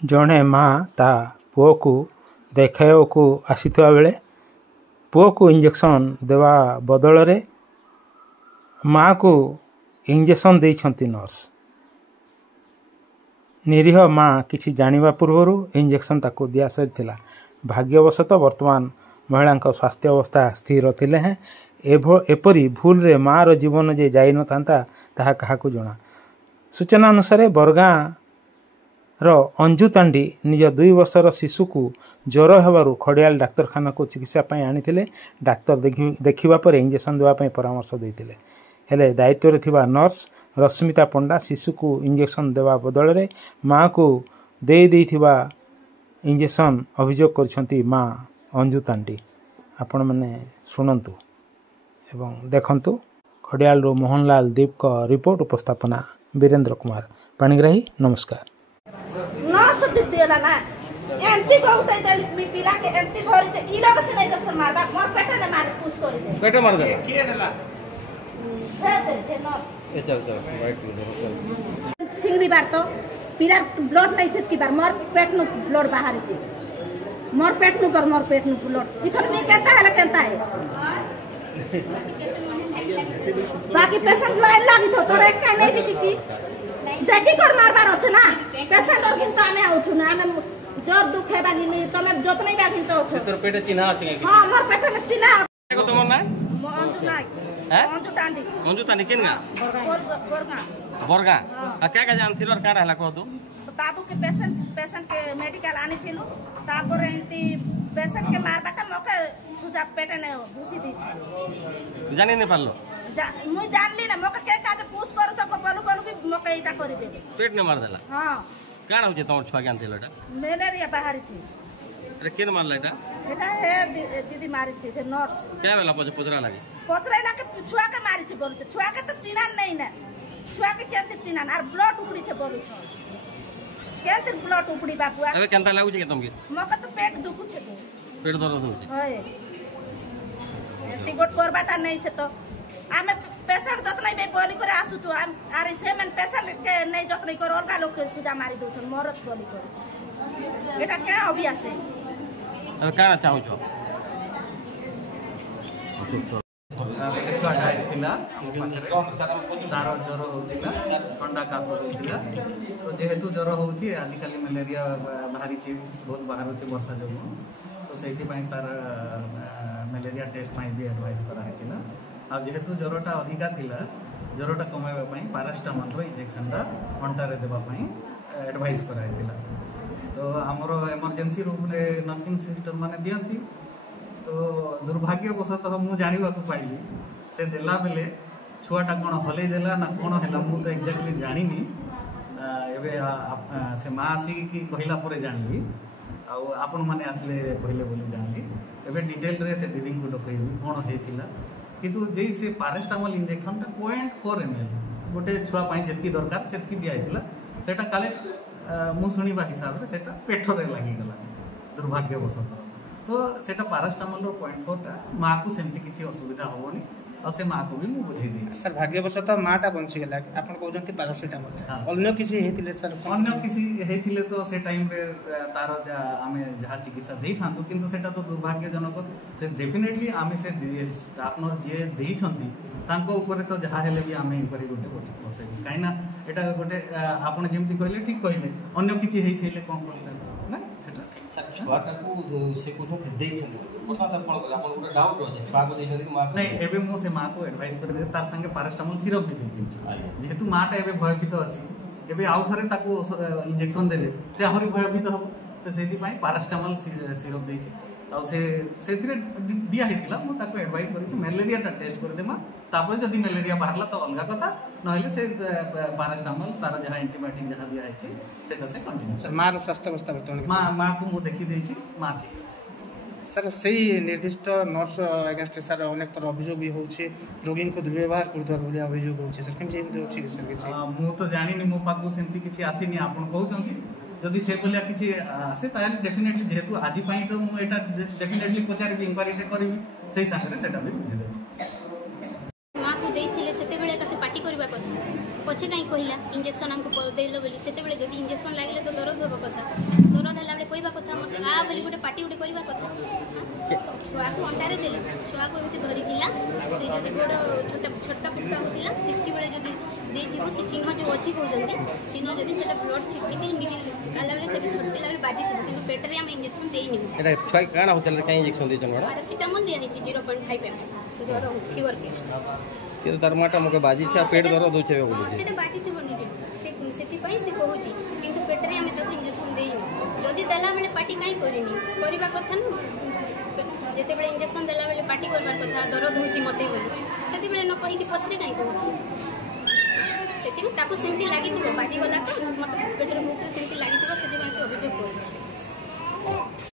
जड़े माँ ता पुओ को देखा आसीथिबा बेले पुओ को इंजेक्शन देवा बदल रे माँ को इंजेक्शन देइछंती नर्स। निरीह माँ किछि जानिबा पूर्वरु इंजेक्शन ताको दिया सारिथिला। भाग्यवशत वर्तमान महिला स्वास्थ्य अवस्था स्थिर थिले हैं। एपरी भूल रे माँ रो जीवन जे जाई न थांता ताहा काहाकू जणा। सूचना अनुसार बरगाँ रो अंजु तांडी निज 2 वर्षर शिशु को ज्वर हेबारु खड़ियाल डाक्तरखाना को चिकित्सा पई आनिथिले। डाक्तर देखिबा पर इंजेक्शन देवा पई परामर्श दैथिले। हेले दायित्व रे थिबा नर्स रश्मिता पंडा शिशु को इंजेक्शन देवा बदल रे माँ को दे देथिबा इंजेक्शन अभियोग करछंती माँ अंजु तांडी। आपण माने सुनंतु एवं देखंतु। खड़ियाल रो मोहनलाल दीप का रिपोर्ट उपस्थापना वीरेंद्र कुमार पाणिग्राही। नमस्कार। नर्स दिदेला ना एंटी को उठाई दे पिला के एंटी धरि से इला बसे नै इंजेक्शन मारबा मोर पेट ने मार पुश करि दे पेट मार दे के देला दे नर्स ए चल राइट सिंगरी बार तो पिला ब्लड नै छै कि बार मोर पेट नु ब्लड बाहर छै मोर पेट नु ब्लड इछन में केता है बाकी पेशेंट लाइन लागि तो तोरे का नै दिकी देखी कर मारबार अछि ना पेशेंट और किंतु आमे आउछु ना आमे जब दुख है बानी नहीं तमे जतनै बाकी तो छ तोर पेट चिन्हा अछि कि हां मोर पेट में चिन्हा को तमर ना अंजु नाय हैं अंजु तांडी केनगा बरगा क्या जानथिलो और काडा हला को दो बाबू के पेशेंट के मेडिकल आनी थिलु तापर एंती पेशेंट के मारबाटा मके सुजा पेट ने घुसी दी जानि नै पारलो मु जानली ना मके के काज पुश करू छ बोलू भी मके इटा करि दे पेट ने मार देला हां काडा होजे तोर छुआ ज्ञान थिलो एटा मलेरिया बाहरी छी अरे केन मारला एटा हे दीदी मारी छी से नर्स क्या वेला पुजरा लागी ना के छुआ के मारी छी बोलू छ छुआ के तो चिन्हा नहीं ना छुआ के केंते चिन्हा और ब्लड उखड़ी छ बोलू छ केंते ब्लड उखड़ी बाबू अबे केंता लागु छ के तुमके मके तो पेट दुखु छ पेट दर्द होछ होय टिकट करबाटा नहीं से तो आमे पेशेंट जतनै बे बोली करे आसु छु आरे सेमन पेशेंट के नहीं जतनै कर अलगा लोग के सुजा मारी दउ छ मरत बोली कर एटा क्या अभ्यास है अरे का चाहू छ तार ज्वर होता ठंडा काश होता तो जेहेतु ज्वर होची आजिकल मलेरिया बाहरी बहुत बाहर वर्षा जो तो से तार मलेरिया टेस्ट भी एडवाइस कराइला आ जेहेतु ज्वरटा अधिका थिला ज्वरटा कमाइबा पारास्टामोल रो इंजेक्शनटा अंटारे देवाई एडवाइस कराइला तो आमर इमरजेंसी रूम रे नर्सिंग सिस्टम माने दियंती तो दुर्भाग्यवशतः मु जानिबा को पाइली से देला बेले छुआटा कौन हल देला ना कौन है मुझे तो एक्जाक्टली जानी एवं से माँ आसिक कहला जानी आपण मैंने आसले कहले बोली जानी एवं डिटेल रे से दीदी को डकैबी कौन होता किंतु जे से पारास्टामोल इंजेक्शन 0.4 ml गोटे छुआ जी दरकार से दिखाई सेटा काले मु शुणा हिसाब से पेट लगिगला दुर्भाग्यवशतः तो सेटा पारास्टामोल 0.4 माँ को सेमती किसी असुविधा हेनी और से माँ को भी मुझे बुझे दी सर भाग्यवशतः माटा बंची गला आपण कहउछंती पैरासिटामोल अन्य किसी हेतिले सर अन्य किसी हेतिले तो से टाइम रे तार आमे जहा चिकित्सा देई थांतु किंतु सेटा तो दुर्भाग्यजनक से डेफिनेटली आमे से स्टाफ नर्स जे देई छंती तांको ऊपर तो जहा हेले भी आमे ऊपर गोटे बसे काइना एटा गोटे आपण जेमती कहले ठीक कहले अन्य किसी हेतिले कोन करते ना सेटा सर छुआटा को से को देई छंती कोन बात कोन कर आपण गोटे डाउट हो छुआ को देई छंती मां नहीं एबे मो से माँ को एडवाइस कर दे तार संगे पारास्टामोल सिरप भी दे जेहेतु माटा एबे भयभीत अछि एबे आउ थरे ताको इंजेक्शन देले से आहुरी भयभीत हो तो सेति पई पारास्टामोल सिरप देई छै आ से दिया हेतिला मो ताको एडवाइस करि छै मलेरिया टा टेस्ट कर देमा तापर जदी मलेरिया बाहरला तो अलगा कथा नहले से पारास्टामोल तार जहा एंटीबायोटिक जहा दिया छै सेटा से कंटिन्यू सर मां रो स्वास्थ्य अवस्था वर्तमान मां को मो देखि देई छै मां ठीक अछि सर से निर्दिष्ट नर्स अगेंस्ट सर अनेक तरह अभियोग भी होचे रोगी को दुर्व्यवहार करथार बोली अभियोग होचे सर केम जेम होची सर किछि मु तो जानि नि मो पाकु सेमती किछि आसीनी आपण कहउछंती जदि से बोलिया किछि आसे ताले डेफिनेटली जेहेतु आजि पई तो मु एटा डेफिनेटली पचारि इंक्वायरी से करबी सेही संगे सेटा भी बुझे देबी मां को देइथिले सेते बेले का से पार्टी करबा कथा पछे काई कहिला इंजेक्शन हमको देइलो बोली सेते बेले जदि इंजेक्शन लागिले तो दर्द होबो कथा बोली गोटे पार्टी गोटे करवा कथा छुआ को अंटारे देलु छुआ को एमती धरिथिला से जदी गोड़ छोटा छोटा फुटका होतिला सेति बेले जदी देथिबु से चिन्ह जो अछि कहउजंती चिन्ह जदी सेटा ब्लड छिटकी निडिल काला बेले सेटा छटकिला बेले बाजी थिबु किंतु पेट रे हम इंजेक्शन देइनी एटा छुआ काना होतले काई इंजेक्शन देचन बड़ा पैरासिटामोल दिया हिची 0.5 ml ज्वर फीवर टेस्ट के दरमाटा मके बाजी छा पेट दर्द होछे बोली सेटा बाजी थिबो निडिल सेति पई से कहउची किंतु पेट रे हम ताको इंजेक्शन देइनी जदी दला बेले पार्टी काई करिनी करबा कथा न जेते बेले इंजेक्शन देला बेले पार्टी करबार कथा दर्द होची मते बोली सेति बेले न कहि कि पछरे काई कहउची सेति में ताको सेमती लागि थिबो बाजी वाला को मते पेट रे घुसे सेमती लागि थिबो सेति में से अभियोग करछि।